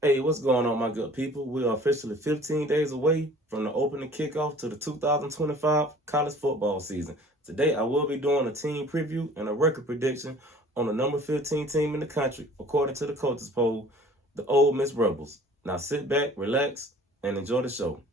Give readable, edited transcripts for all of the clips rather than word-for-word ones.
Hey, what's going on, my good people? We are officially 15 days away from the opening kickoff to the 2025 college football season. Today, I will be doing a team preview and a record prediction on the number 15 team in the country, according to the coaches poll, the Ole Miss Rebels. Now, sit back, relax, and enjoy the show.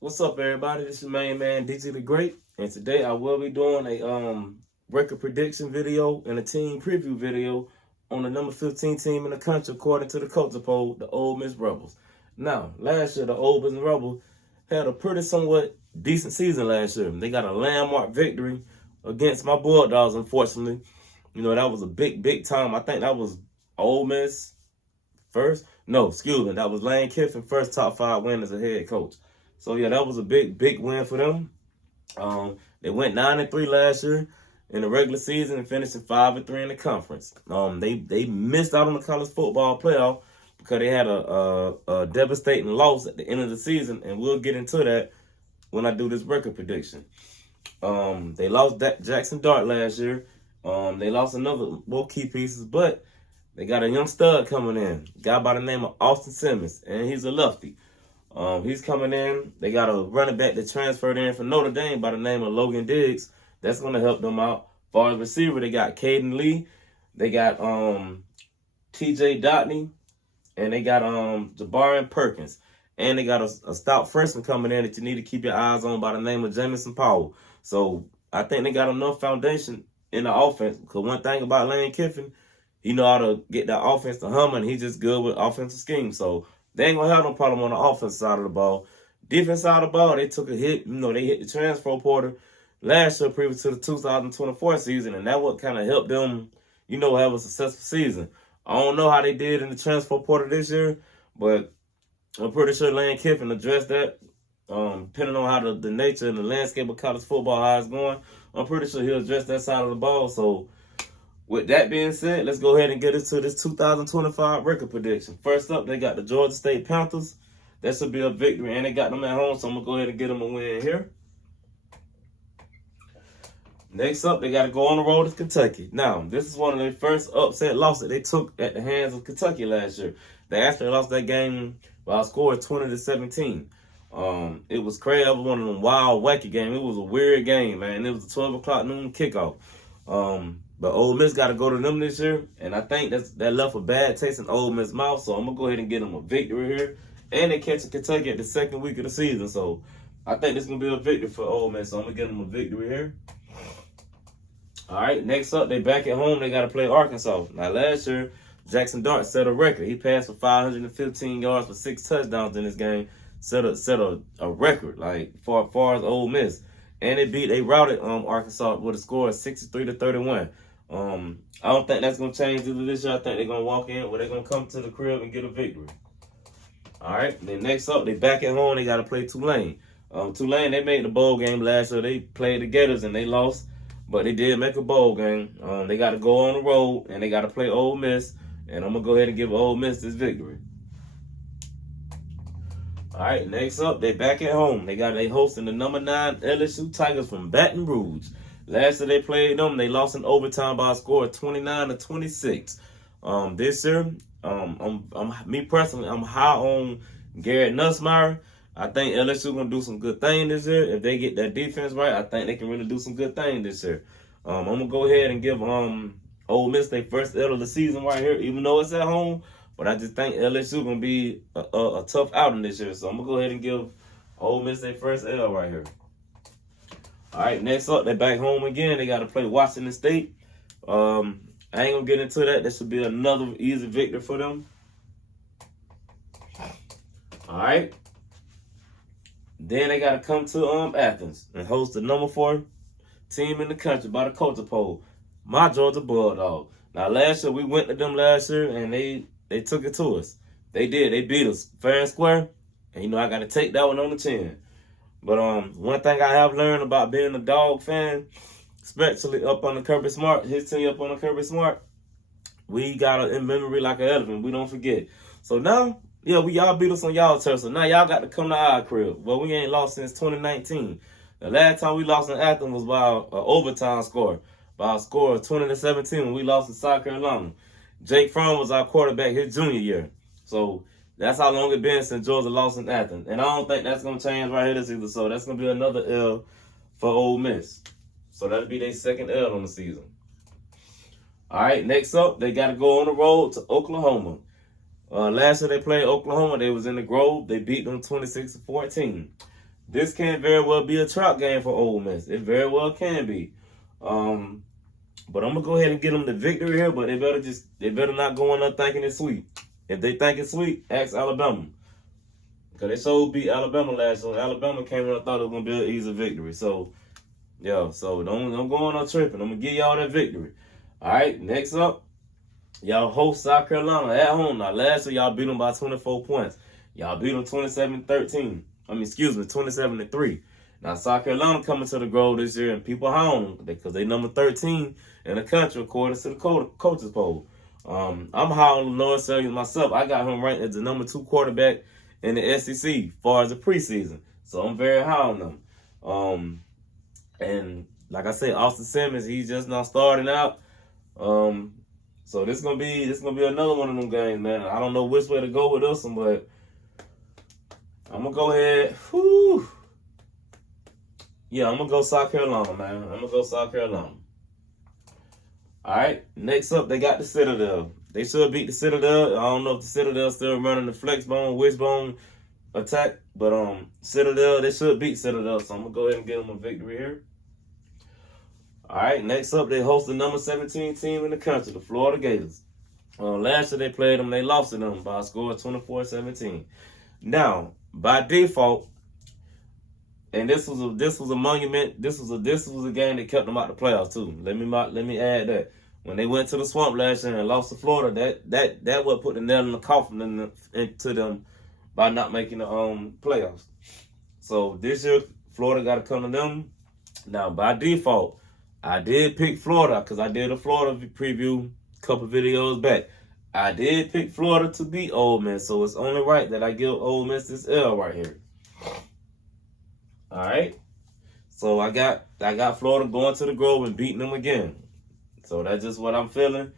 What's up, everybody? This is your main man, DT the Great, and today I will be doing a record prediction video and a team preview video on the number 15 team in the country, according to the coaches poll, the Ole Miss Rebels. Now, last year, the Ole Miss Rebels had a pretty somewhat decent season last year. They got a landmark victory against my Bulldogs, unfortunately. You know, that was a big time. I think that was Ole Miss first. No, excuse me. That was Lane Kiffin first top 5 win as a head coach. So, yeah, that was a big win for them. They went 9-3 last year in the regular season and finishing 5-3 in the conference. They missed out on the college football playoff because they had a devastating loss at the end of the season, and we'll get into that when I do this record prediction. They lost Jackson Dart last year. They lost more key pieces, but they got a young stud coming in, a guy by the name of Austin Simmons, and he's a lefty. He's coming in. They got a running back that transferred in from Notre Dame by the name of Logan Diggs. That's going to help them out. As far as receiver, they got Caden Lee. They got TJ Dotney. And they got Jabarian Perkins. And they got a stout freshman coming in that you need to keep your eyes on by the name of Jamison Powell. So I think they got enough foundation in the offense. Because one thing about Lane Kiffin, he know how to get that offense to humming. He's just good with offensive schemes. So they ain't going to have no problem on the offensive side of the ball. Defense side of the ball, they took a hit. You know, they hit the transfer portal last year previous to the 2024 season, and that what kind of helped them, you know, have a successful season. I don't know how they did in the transfer portal this year, but I'm pretty sure Lane Kiffin addressed that. Depending on how the nature and the landscape of college football, how it's going, I'm pretty sure he'll address that side of the ball. So, with that being said, let's go ahead and get into this 2025 record prediction. First up, they got the Georgia State Panthers. That should be a victory, and they got them at home, so I'm going to go ahead and get them a win here. Next up, they got to go on the road to Kentucky. Now, this is one of their first upset losses they took at the hands of Kentucky last year. They actually lost that game by a score of 20-17. It was crazy. It was one of them wild, wacky games. It was a weird game, man. It was a 12 o'clock noon kickoff. But Ole Miss got to go to them this year, and I think that left a bad taste in Ole Miss mouth, so I'm going to go ahead and get them a victory here. And they catching Kentucky at the second week of the season, so I think this is going to be a victory for Ole Miss, so I'm going to get them a victory here. All right, next up, they back at home. They got to play Arkansas. Now, last year, Jackson Dart set a record. He passed for 515 yards for 6 touchdowns in this game, set a record, like, far as Ole Miss. And they routed Arkansas with a score of 63-31. I don't think that's going to change either this year. I think they're going to walk in, or they're going to come to the crib and get a victory. All right, then next up, they back at home. They got to play Tulane. Tulane, they made the bowl game last year. They played the Gators, and they lost, but they did make a bowl game. They got to go on the road, and they got to play Ole Miss, and I'm going to go ahead and give Ole Miss this victory. All right, next up, they back at home. They hosting the number 9 LSU Tigers from Baton Rouge. Last year they played them, they lost in overtime by a score of 29-26. This year, me personally, I'm high on Garrett Nussmeier. I think LSU gonna do some good things this year. If they get that defense right, I think they can really do some good things this year. I'm gonna go ahead and give Ole Miss their first L of the season right here, even though it's at home. But I just think LSU gonna be a tough outing this year, so I'm gonna go ahead and give Ole Miss their first L right here. All right, next up, they're back home again. They got to play Washington State. I ain't going to get into that. That should be another easy victory for them. All right. Then they got to come to Athens and host the number 4 team in the country by the coaches poll, my Georgia Bulldogs. Now, last year, we went to them last year, and they took it to us. They did. They beat us fair and square. And, you know, I got to take that one on the chin. But one thing I have learned about being a dog fan, especially up on the Kirby Smart, his team up on the Kirby Smart, we got it in memory like an elephant. We don't forget. So now, yeah, y'all beat us on y'all turf. So now y'all got to come to our crib. Well, we ain't lost since 2019. The last time we lost in Athens was by an overtime score. By a score of 20-17 when we lost to South Carolina. Jake Fromm was our quarterback his junior year. So that's how long it been since Georgia lost in Athens. And I don't think that's going to change right here this season. So that's going to be another L for Ole Miss. So that'll be their second L on the season. All right, next up, they got to go on the road to Oklahoma. Last year they played Oklahoma. They was in the Grove. They beat them 26-14. This can very well be a trap game for Ole Miss. It very well can be. But I'm gonna go ahead and get them the victory here. But they better not go in there thinking it's sweet. If they think it's sweet, ask Alabama. Because they so beat Alabama last year. Alabama came in and thought it was gonna be an easy victory. So yeah, so don't go on no tripping. I'm gonna give y'all that victory. All right, next up, y'all host South Carolina at home. Now, last year, y'all beat them by 24 points. Y'all beat them 27-13. 27-3. Now, South Carolina coming to the Grove this year, and people hound them because they number 13 in the country according to the coaches poll. I'm high on North Sirius myself. I got him ranked as the number 2 quarterback in the SEC as far as the preseason. So I'm very high on them. And like I said, Austin Simmons, he's just not starting out. So this gonna be another one of them games, man. I don't know which way to go with this one, but I'm gonna go ahead. Yeah, I'm gonna go South Carolina, man. I'm gonna go South Carolina. All right, next up, they got the Citadel. They should beat the Citadel. I don't know if the Citadel still running the flex bone, wishbone attack, but Citadel, they should beat Citadel. So I'm gonna go ahead and give them a victory here. All right, next up, they host the number 17 team in the country, the Florida Gators. Last year they played them, they lost to them by a score of 24-17. Now, by default, and this was a monument. This was a game that kept them out the playoffs too. Let me add that. When they went to the swamp last year and lost to Florida, that what put the nail in the coffin into them by not making the playoffs. So this year, Florida got to come to them. Now, by default, I did pick Florida because I did a Florida preview a couple videos back. I did pick Florida to beat Ole Miss, so it's only right that I give Ole Miss this L right here. All right, so I got Florida going to the Grove and beating them again. So that's just what I'm feeling.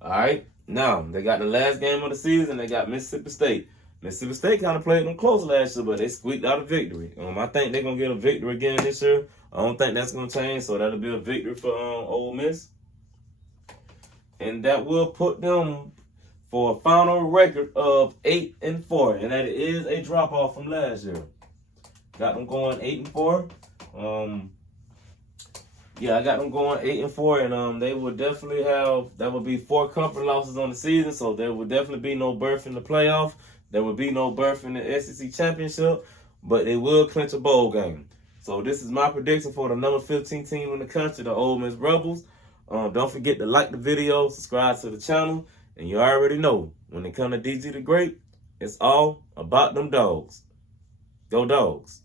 All right, now they got the last game of the season. They got Mississippi State. Mississippi State kind of played them close last year, but they squeaked out a victory. I think they're gonna get a victory again this year. I don't think that's gonna change, so that'll be a victory for Ole Miss, and that will put them for a final record of 8-4, and that is a drop off from last year. Got them going 8-4. Yeah, I got them going 8-4, and they would definitely that would be 4 conference losses on the season, so there would definitely be no berth in the playoff. There would be no berth in the SEC championship, but they will clinch a bowl game. So this is my prediction for the number 15 team in the country, the Ole Miss Rebels. Don't forget to like the video, subscribe to the channel, and you already know, when it comes to DG the Great, it's all about them dogs. Go Dogs.